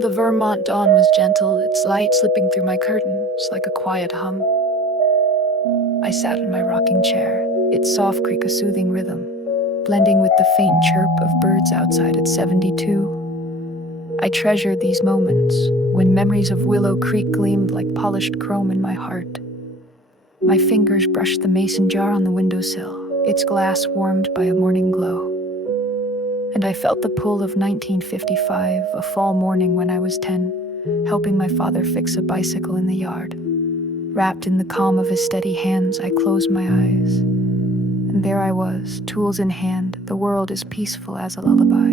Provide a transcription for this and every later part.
The Vermont dawn was gentle, its light slipping through my curtains like a quiet hum. I sat in my rocking chair, its soft creak a soothing rhythm, blending with the faint chirp of birds outside at 72. I treasured these moments, when memories of Willow Creek gleamed like polished chrome in my heart. My fingers brushed the mason jar on the windowsill, its glass warmed by a morning glow. And I felt the pull of 1955, a fall morning when I was 10, helping my father fix a bicycle in the yard. Wrapped in the calm of his steady hands, I closed my eyes. And there I was, tools in hand, the world as peaceful as a lullaby.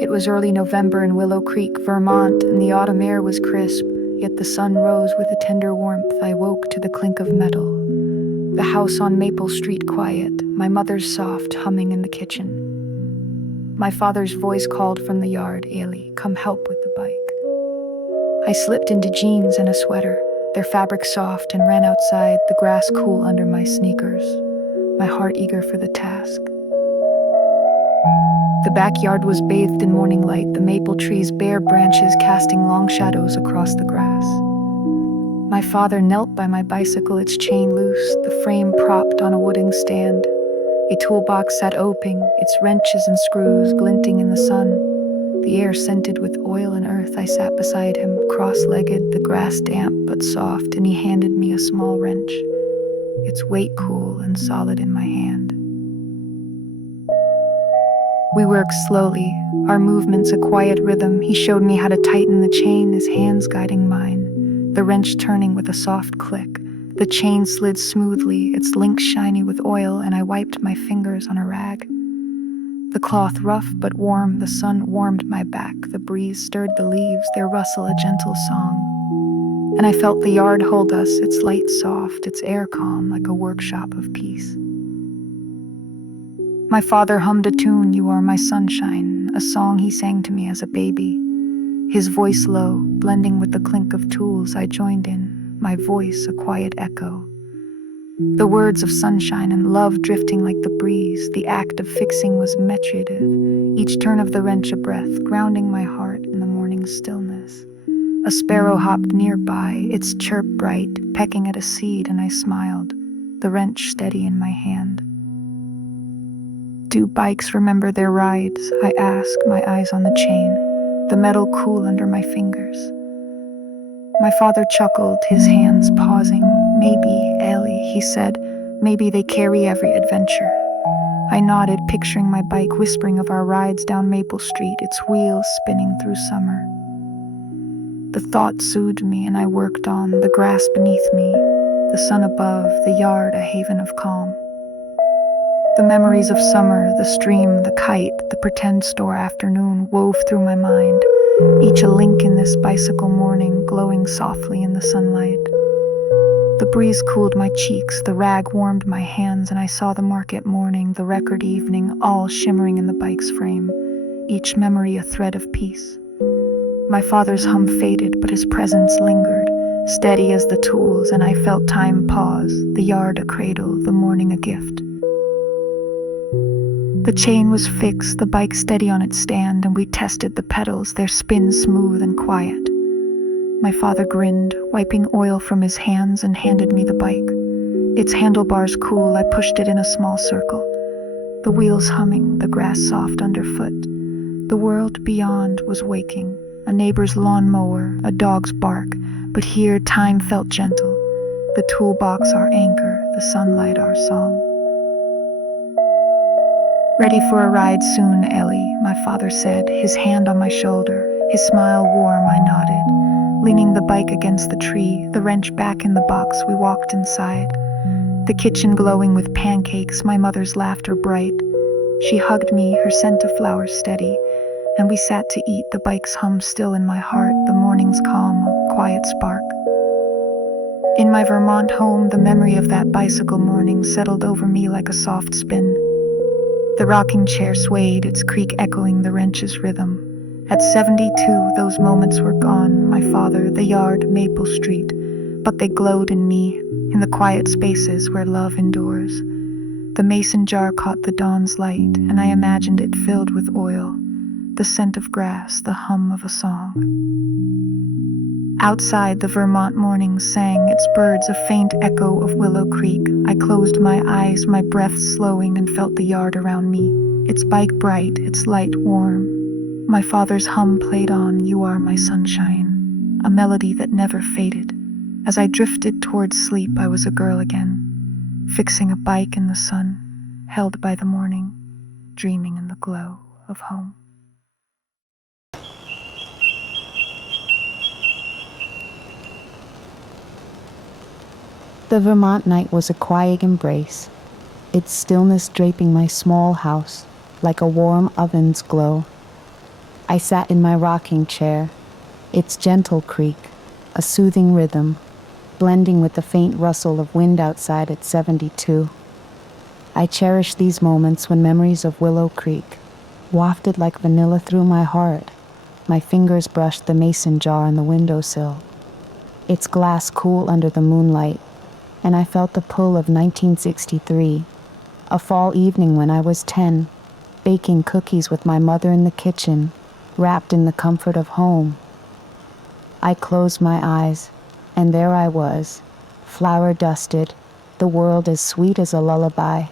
It was early November in Willow Creek, Vermont, and the autumn air was crisp, yet the sun rose with a tender warmth. I woke to the clink of metal. The house on Maple Street quiet, my mother's soft humming in the kitchen. My father's voice called from the yard, "Ailey, come help with the bike." I slipped into jeans and a sweater, their fabric soft, and ran outside, the grass cool under my sneakers, my heart eager for the task. The backyard was bathed in morning light, the maple trees' bare branches casting long shadows across the grass. My father knelt by my bicycle, its chain loose, the frame propped on a wooden stand. A toolbox sat open, its wrenches and screws glinting in the sun. The air scented with oil and earth. I sat beside him, cross-legged, the grass damp but soft, and he handed me a small wrench, its weight cool and solid in my hand. We worked slowly, our movements a quiet rhythm. He showed me how to tighten the chain, his hands guiding mine, the wrench turning with a soft click. The chain slid smoothly, its links shiny with oil, and I wiped my fingers on a rag. The cloth rough but warm, the sun warmed my back, the breeze stirred the leaves, their rustle a gentle song. And I felt the yard hold us, its light soft, its air calm, like a workshop of peace. My father hummed a tune, "You Are My Sunshine," a song he sang to me as a baby. His voice low, blending with the clink of tools. I joined in, my voice a quiet echo. The words of sunshine and love drifting like the breeze. The act of fixing was meditative, each turn of the wrench a breath, grounding my heart in the morning stillness. A sparrow hopped nearby, its chirp bright, pecking at a seed, and I smiled, the wrench steady in my hand. "Do bikes remember their rides?" I asked, my eyes on the chain, the metal cool under my fingers. My father chuckled, his hands pausing. "Maybe, Ellie," he said, "maybe they carry every adventure." I nodded, picturing my bike, whispering of our rides down Maple Street, its wheels spinning through summer. The thought soothed me, and I worked on, the grass beneath me, the sun above, the yard a haven of calm. The memories of summer, the stream, the kite, the pretend store afternoon wove through my mind, each a link in this bicycle morning, glowing softly in the sunlight. The breeze cooled my cheeks, the rag warmed my hands, and I saw the market morning, the record evening, all shimmering in the bike's frame, each memory a thread of peace. My father's hum faded, but his presence lingered, steady as the tools, and I felt time pause, the yard a cradle, the morning a gift. The chain was fixed, the bike steady on its stand, and we tested the pedals, their spin smooth and quiet. My father grinned, wiping oil from his hands, and handed me the bike. Its handlebars cool, I pushed it in a small circle. The wheels humming, the grass soft underfoot. The world beyond was waking, a neighbor's lawnmower, a dog's bark, but here time felt gentle. The toolbox our anchor, the sunlight our song. "Ready for a ride soon, Ellie," my father said, his hand on my shoulder, his smile warm. I nodded. Leaning the bike against the tree, the wrench back in the box, we walked inside. The kitchen glowing with pancakes, my mother's laughter bright. She hugged me, her scent of flowers steady, and we sat to eat, the bike's hum still in my heart, the morning's calm, a quiet spark. In my Vermont home, the memory of that bicycle morning settled over me like a soft spin. The rocking chair swayed, its creak echoing the wrench's rhythm. At 72, those moments were gone, my father, the yard, Maple Street, but they glowed in me, in the quiet spaces where love endures. The mason jar caught the dawn's light, and I imagined it filled with oil, the scent of grass, the hum of a song. Outside, the Vermont morning sang its birds, a faint echo of Willow Creek. I closed my eyes, my breath slowing, and felt the yard around me, its bike bright, its light warm. My father's hum played on, "You Are My Sunshine," a melody that never faded. As I drifted towards sleep, I was a girl again, fixing a bike in the sun, held by the morning, dreaming in the glow of home. The Vermont night was a quiet embrace, its stillness draping my small house like a warm oven's glow. I sat in my rocking chair, its gentle creak, a soothing rhythm, blending with the faint rustle of wind outside at 72. I cherish these moments when memories of Willow Creek wafted like vanilla through my heart. My fingers brushed the mason jar on the windowsill, its glass cool under the moonlight, and I felt the pull of 1963, a fall evening when I was 10, baking cookies with my mother in the kitchen, wrapped in the comfort of home. I closed my eyes, and there I was, flower-dusted, the world as sweet as a lullaby.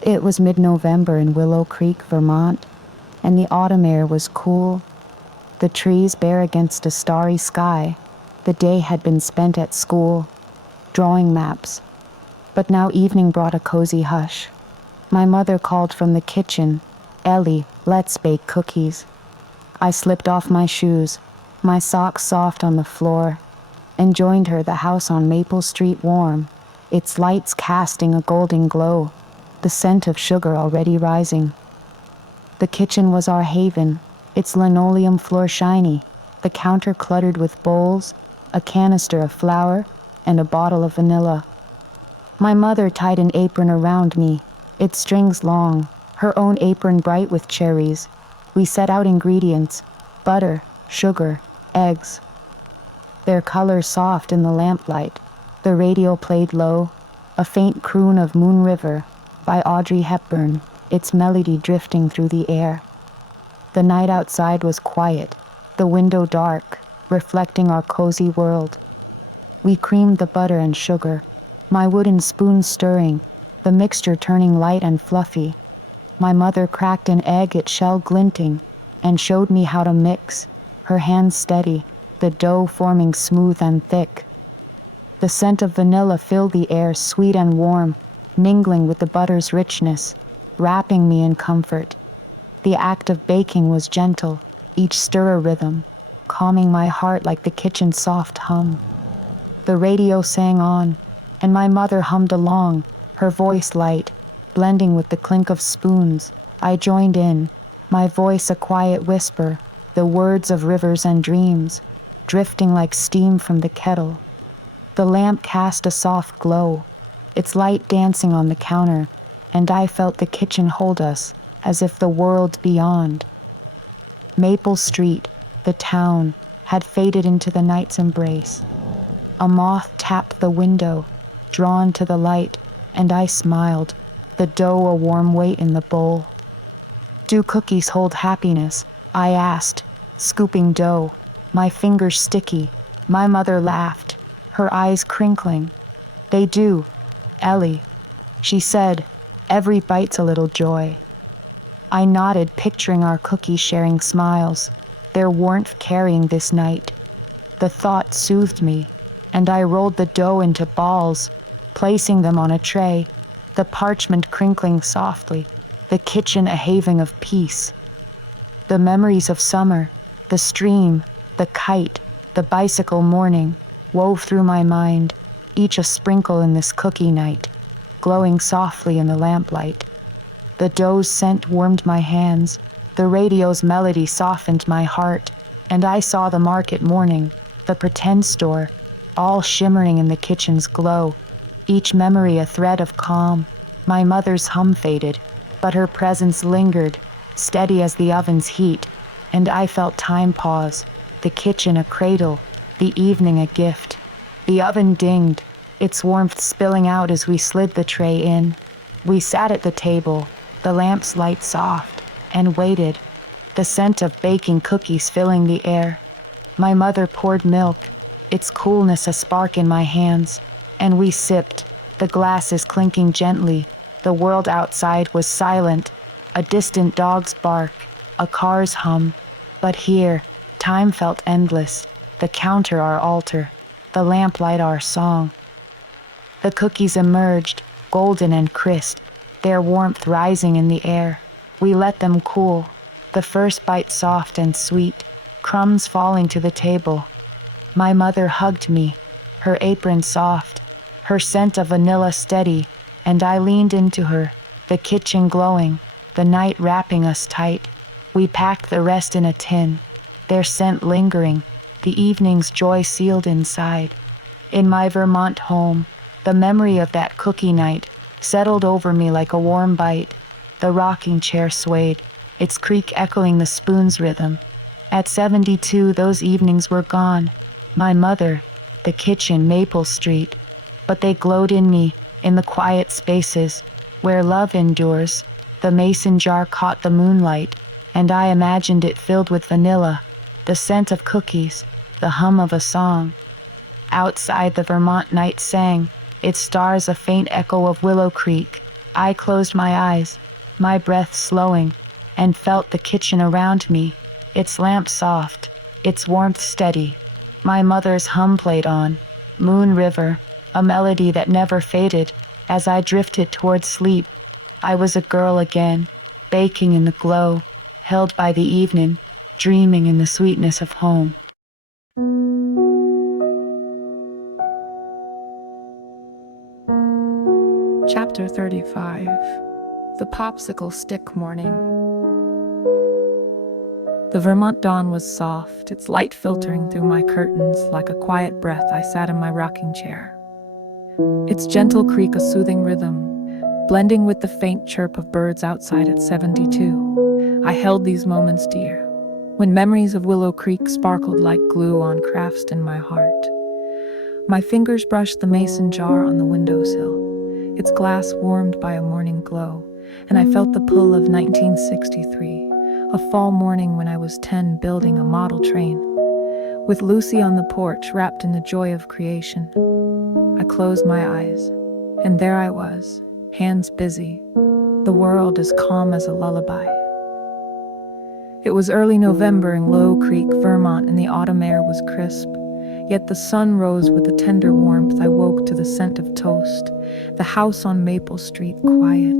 It was mid-November in Willow Creek, Vermont, and the autumn air was cool, the trees bare against a starry sky. The day had been spent at school, drawing maps, but now evening brought a cozy hush. My mother called from the kitchen, "Ellie, let's bake cookies." I slipped off my shoes, my socks soft on the floor, and joined her, the house on Maple Street warm, its lights casting a golden glow, the scent of sugar already rising. The kitchen was our haven, its linoleum floor shiny, the counter cluttered with bowls, a canister of flour, and a bottle of vanilla. My mother tied an apron around me, its strings long, her own apron bright with cherries. We set out ingredients: butter, sugar, eggs. Their colors soft in the lamplight. The radio played low, a faint croon of Moon River by Audrey Hepburn, its melody drifting through the air. The night outside was quiet, the window dark, reflecting our cozy world. We creamed the butter and sugar, my wooden spoon stirring, the mixture turning light and fluffy. My mother cracked an egg, its shell glinting, and showed me how to mix, her hands steady, the dough forming smooth and thick. The scent of vanilla filled the air, sweet and warm, mingling with the butter's richness, wrapping me in comfort. The act of baking was gentle, each stir a rhythm, calming my heart like the kitchen's soft hum. The radio sang on, and my mother hummed along, her voice light, blending with the clink of spoons. I joined in, my voice a quiet whisper, the words of rivers and dreams, drifting like steam from the kettle. The lamp cast a soft glow, its light dancing on the counter, and I felt the kitchen hold us, as if the world beyond. Maple Street, the town, had faded into the night's embrace. A moth tapped the window, drawn to the light, and I smiled, the dough a warm weight in the bowl. "Do cookies hold happiness?" I asked, scooping dough, my fingers sticky. My mother laughed, her eyes crinkling. "They do, Ellie," she said, "every bite's a little joy." I nodded, picturing our cookies sharing smiles, their warmth carrying this night. The thought soothed me, and I rolled the dough into balls, placing them on a tray, the parchment crinkling softly, the kitchen a haven of peace. The memories of summer, the stream, the kite, the bicycle morning, wove through my mind, each a sprinkle in this cookie night, glowing softly in the lamplight. The dough's scent warmed my hands, the radio's melody softened my heart, and I saw the market morning, the pretend store, all shimmering in the kitchen's glow, each memory a thread of calm. My mother's hum faded, but her presence lingered, steady as the oven's heat, and I felt time pause, the kitchen a cradle, the evening a gift. The oven dinged, its warmth spilling out as we slid the tray in. We sat at the table, the lamp's light soft, and waited, the scent of baking cookies filling the air. My mother poured milk, its coolness a spark in my hands, and we sipped, the glasses clinking gently. The world outside was silent, a distant dog's bark, a car's hum. But here, time felt endless, the counter our altar, the lamplight our song. The cookies emerged, golden and crisp, their warmth rising in the air. We let them cool, the first bite soft and sweet, crumbs falling to the table. My mother hugged me, her apron soft, her scent of vanilla steady, and I leaned into her, the kitchen glowing, the night wrapping us tight. We packed the rest in a tin, their scent lingering, the evening's joy sealed inside. In my Vermont home, the memory of that cookie night settled over me like a warm bite. The rocking chair swayed, its creak echoing the spoon's rhythm. At 72, those evenings were gone. My mother, the kitchen, Maple Street. But they glowed in me, in the quiet spaces, where love endures. The mason jar caught the moonlight, and I imagined it filled with vanilla, the scent of cookies, the hum of a song. Outside, the Vermont night sang, its stars a faint echo of Willow Creek. I closed my eyes, my breath slowing, and felt the kitchen around me, its lamp soft, its warmth steady. My mother's hum played on, Moon River, a melody that never faded. As I drifted toward sleep, I was a girl again, baking in the glow, held by the evening, dreaming in the sweetness of home. Chapter 35. The Popsicle Stick Morning. The Vermont dawn was soft, its light filtering through my curtains. Like a quiet breath, I sat in my rocking chair. Its gentle creak a soothing rhythm, blending with the faint chirp of birds outside at 72. I held these moments dear, when memories of Willow Creek sparkled like glue on crafts in my heart. My fingers brushed the mason jar on the windowsill, its glass warmed by a morning glow, and I felt the pull of 1963, a fall morning when I was 10 building a model train. With Lucy on the porch, wrapped in the joy of creation, I closed my eyes, and there I was, hands busy, the world as calm as a lullaby. It was early November in Low Creek, Vermont, and the autumn air was crisp. Yet the sun rose with a tender warmth. I woke to the scent of toast, the house on Maple Street quiet.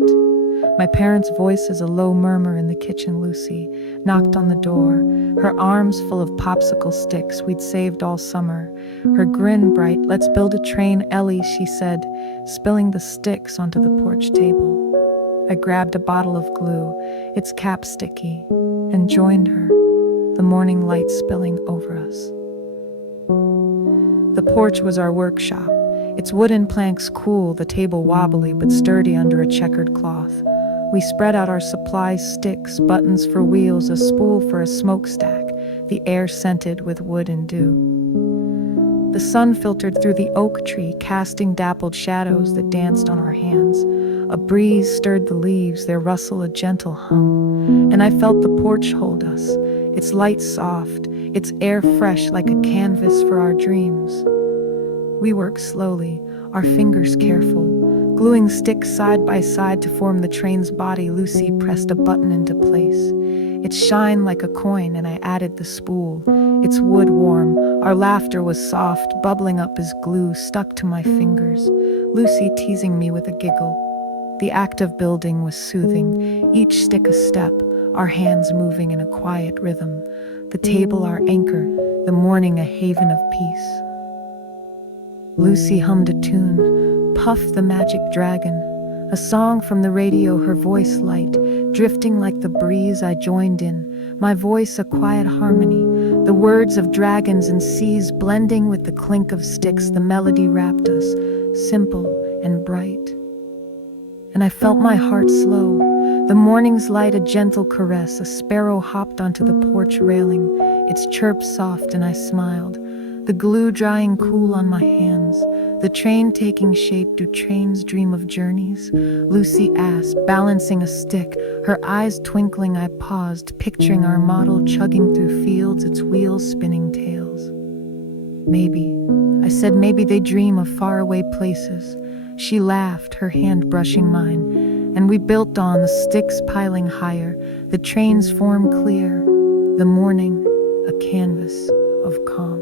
My parents' voices a low murmur in the kitchen. Lucy knocked on the door, her arms full of popsicle sticks we'd saved all summer, her grin bright. "Let's build a train, Ellie," she said, spilling the sticks onto the porch table. I grabbed a bottle of glue, its cap sticky, and joined her, the morning light spilling over us. The porch was our workshop, its wooden planks cool, the table wobbly but sturdy under a checkered cloth. We spread out our supplies, sticks, buttons for wheels, a spool for a smokestack, the air scented with wood and dew. The sun filtered through the oak tree, casting dappled shadows that danced on our hands. A breeze stirred the leaves, their rustle a gentle hum, and I felt the porch hold us, its light soft, its air fresh like a canvas for our dreams. We worked slowly, our fingers careful, gluing sticks side by side to form the train's body. Lucy pressed a button into place. It shined like a coin, and I added the spool, its wood warm. Our laughter was soft, bubbling up as glue stuck to my fingers, Lucy teasing me with a giggle. The act of building was soothing, each stick a step, our hands moving in a quiet rhythm. The table our anchor, the morning a haven of peace. Lucy hummed a tune, Puff the Magic Dragon, a song from the radio, her voice light, drifting like the breeze. I joined in, my voice a quiet harmony, the words of dragons and seas blending with the clink of sticks. The melody wrapped us, simple and bright. And I felt my heart slow, the morning's light a gentle caress. A sparrow hopped onto the porch railing, its chirp soft, and I smiled, the glue drying cool on my hands, The train taking shape, do trains dream of journeys? Lucy asked, balancing a stick, her eyes twinkling. I paused, picturing our model chugging through fields, its wheels spinning tales. Maybe, I said, maybe they dream of faraway places. She laughed, her hand brushing mine, and we built on, the sticks piling higher, the train's form clear, the morning a canvas of calm.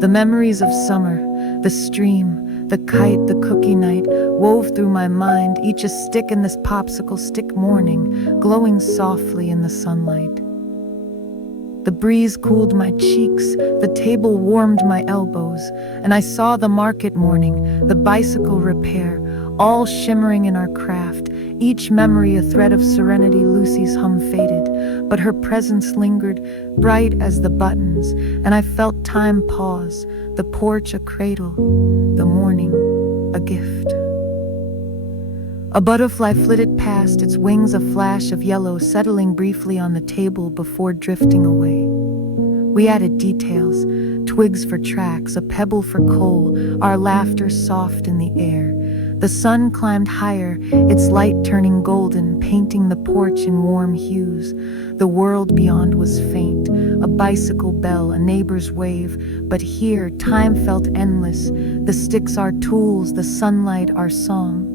The memories of summer, the stream, the kite, the cookie night, wove through my mind, each a stick in this popsicle stick morning, glowing softly in the sunlight. The breeze cooled my cheeks, the table warmed my elbows, and I saw the market morning, the bicycle repair, all shimmering in our craft, each memory a thread of serenity. Lucy's hum faded, but her presence lingered, bright as the buttons, and I felt time pause, the porch a cradle, the morning a gift. A butterfly flitted past, its wings a flash of yellow, settling briefly on the table before drifting away. We added details, twigs for tracks, a pebble for coal, our laughter soft in the air. The sun climbed higher, its light turning golden, painting the porch in warm hues. The world beyond was faint, a bicycle bell, a neighbor's wave, but here time felt endless, the sticks our tools, the sunlight our song.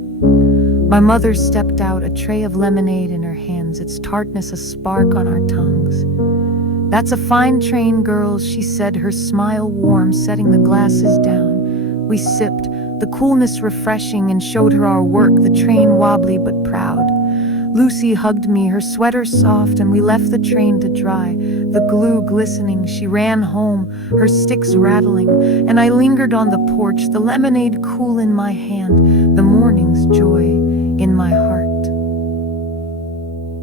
My mother stepped out, a tray of lemonade in her hands, its tartness a spark on our tongues. "That's a fine train, girls," she said, her smile warm, setting the glasses down. We sipped, the coolness refreshing, and showed her our work, the train wobbly but proud. Lucy hugged me, her sweater soft, and we left the train to dry, the glue glistening. She ran home, her sticks rattling, and I lingered on the porch, the lemonade cool in my hand, the morning's joy in my heart.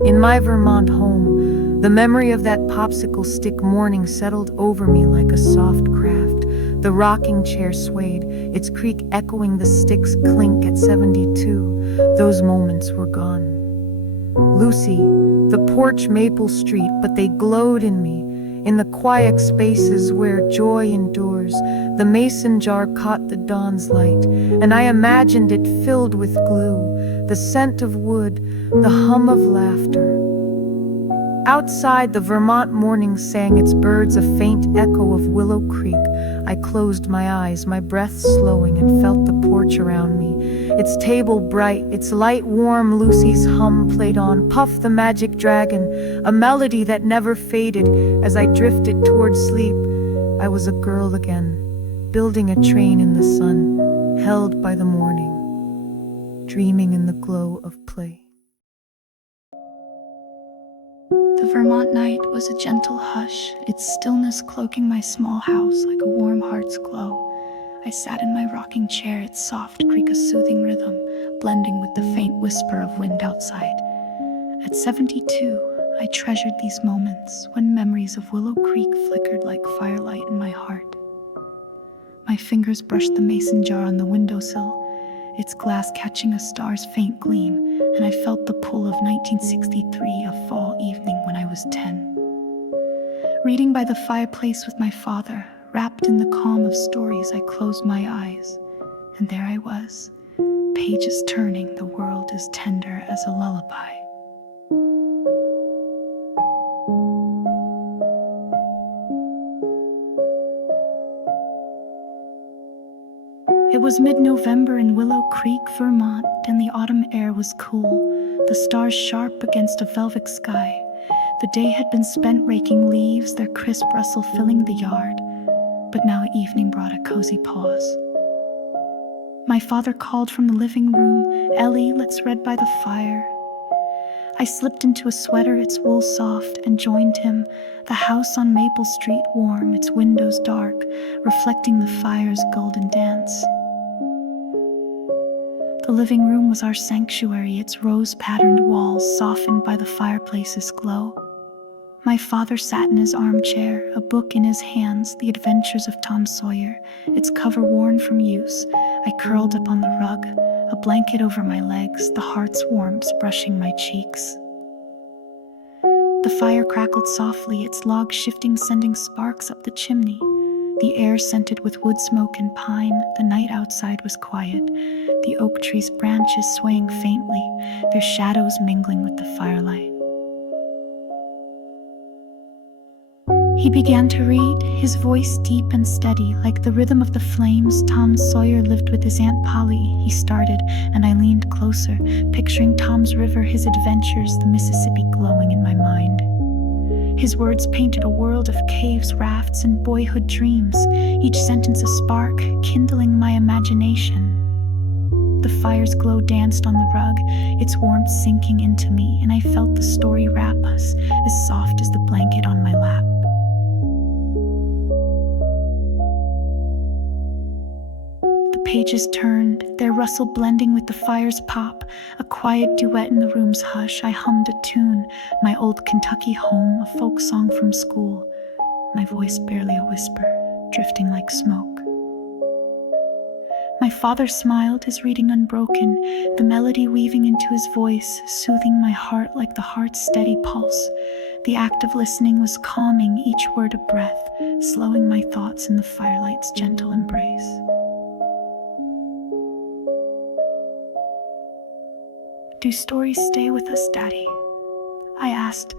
In my Vermont home, the memory of that popsicle stick morning settled over me like a soft craft. The rocking chair swayed, its creak echoing the stick's clink at 72. Those moments were gone. Lucy, the porch, Maple Street, but they glowed in me. In the quiet spaces where joy endures, the mason jar caught the dawn's light, and I imagined it filled with glue, the scent of wood, the hum of laughter. Outside, the Vermont morning sang its birds, a faint echo of Willow Creek. I closed my eyes, my breath slowing, and felt the porch around me. Its table bright, its light warm, Lucy's hum played on, Puff the Magic Dragon, a melody that never faded. As I drifted toward sleep, I was a girl again, building a train in the sun, held by the morning, dreaming in the glow of play. The Vermont night was a gentle hush, its stillness cloaking my small house like a warm heart's glow. I sat in my rocking chair, its soft creak a soothing rhythm, blending with the faint whisper of wind outside. At 72, I treasured these moments when memories of Willow Creek flickered like firelight in my heart. My fingers brushed the mason jar on the windowsill, its glass catching a star's faint gleam, and I felt the pull of 1963, a fall evening when I was 10. Reading by the fireplace with my father, wrapped in the calm of stories, I closed my eyes, and there I was, pages turning, the world as tender as a lullaby. It was mid-November in Willow Creek, Vermont, and the autumn air was cool, the stars sharp against a velvet sky. The day had been spent raking leaves, their crisp rustle filling the yard, but now evening brought a cozy pause. My father called from the living room, "Ellie, let's read by the fire." I slipped into a sweater, its wool soft, and joined him, the house on Maple Street warm, its windows dark, reflecting the fire's golden dance. The living room was our sanctuary, its rose-patterned walls softened by the fireplace's glow. My father sat in his armchair, a book in his hands, The Adventures of Tom Sawyer, its cover worn from use. I curled up on the rug, a blanket over my legs, the heart's warmth brushing my cheeks. The fire crackled softly, its log shifting, sending sparks up the chimney. the air scented with wood smoke and pine. The night outside was quiet, the oak tree's branches swaying faintly, their shadows mingling with the firelight. He began to read, his voice deep and steady, like the rhythm of the flames Tom Sawyer lived with his Aunt Polly. He started, and I leaned closer, picturing Tom's river, his adventures, the Mississippi glowing in my mind. His words painted a world of caves, rafts, and boyhood dreams, each sentence a spark, kindling my imagination. The fire's glow danced on the rug, its warmth sinking into me, and I felt the story wrap us, as soft as the blanket on my lap. Pages turned, their rustle blending with the fire's pop, a quiet duet in the room's hush. I hummed a tune, my old Kentucky home, a folk song from school, my voice barely a whisper, drifting like smoke. My father smiled, his reading unbroken, the melody weaving into his voice, soothing my heart like the heart's steady pulse. The act of listening was calming, each word a breath, slowing my thoughts in the firelight's gentle embrace. "Do stories stay with us, Daddy?" I asked,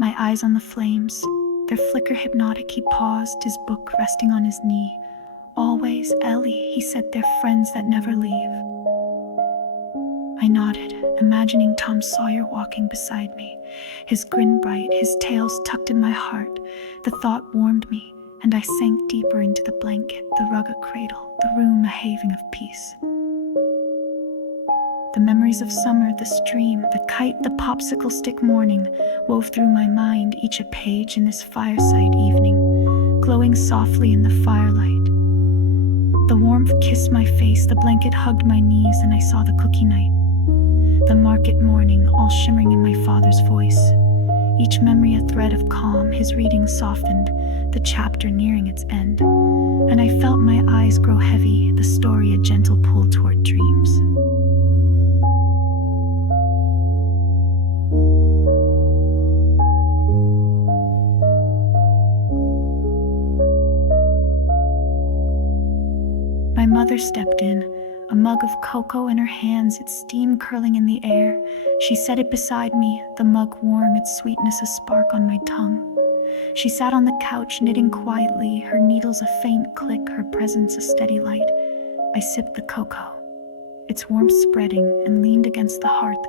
my eyes on the flames, their flicker hypnotic. He paused, his book resting on his knee. "Always, Ellie," he said, "they're friends that never leave." I nodded, imagining Tom Sawyer walking beside me, his grin bright, his tails tucked in my heart. The thought warmed me, and I sank deeper into the blanket, the rug a cradle, the room a haven of peace. The memories of summer, the stream, the kite, the popsicle stick morning wove through my mind, each a page in this fireside evening, glowing softly in the firelight. The warmth kissed my face, the blanket hugged my knees, and I saw the cookie night, the market morning, all shimmering in my father's voice. Each memory a thread of calm, his reading softened, the chapter nearing its end. And I felt my eyes grow heavy, the story a gentle pull toward dreams. My mother stepped in, a mug of cocoa in her hands, its steam curling in the air. She set it beside me, the mug warm, its sweetness a spark on my tongue. She sat on the couch, knitting quietly, her needles a faint click, her presence a steady light. I sipped the cocoa, its warmth spreading, and leaned against the hearth.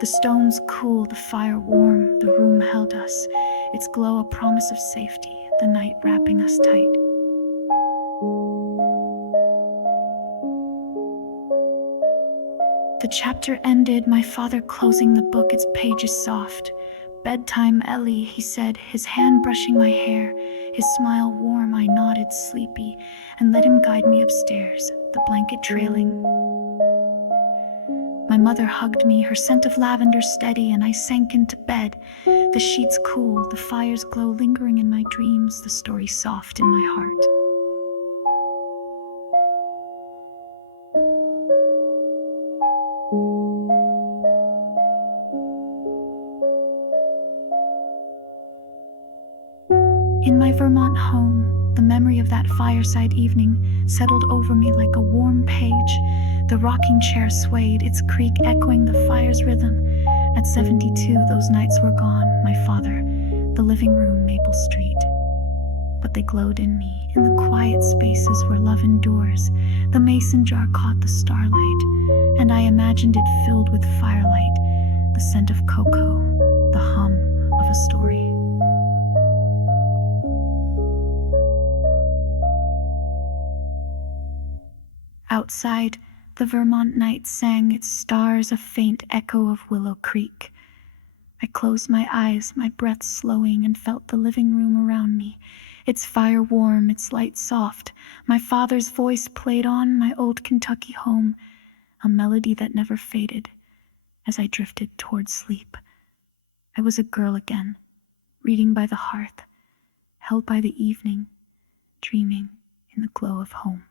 The stones cool, the fire warm, the room held us, its glow a promise of safety, the night wrapping us tight. The chapter ended, my father closing the book, its pages soft. "Bedtime, Ellie," he said, his hand brushing my hair, his smile warm. I nodded, sleepy, and let him guide me upstairs, the blanket trailing. My mother hugged me, her scent of lavender steady, and I sank into bed, the sheets cool, the fire's glow lingering in my dreams, the story soft in my heart. In my Vermont home, the memory of that fireside evening settled over me like a warm page. The rocking chair swayed, its creak echoing the fire's rhythm. At 72, those nights were gone, my father, the living room, Maple Street. But they glowed in me, in the quiet spaces where love endures. The mason jar caught the starlight, and I imagined it filled with firelight, the scent of cocoa, the hum of a story. Outside, the Vermont night sang its stars, a faint echo of Willow Creek. I closed my eyes, my breath slowing, and felt the living room around me, its fire warm, its light soft. My father's voice played on, my old Kentucky home, a melody that never faded. As I drifted toward sleep, I was a girl again, reading by the hearth, held by the evening, dreaming in the glow of home.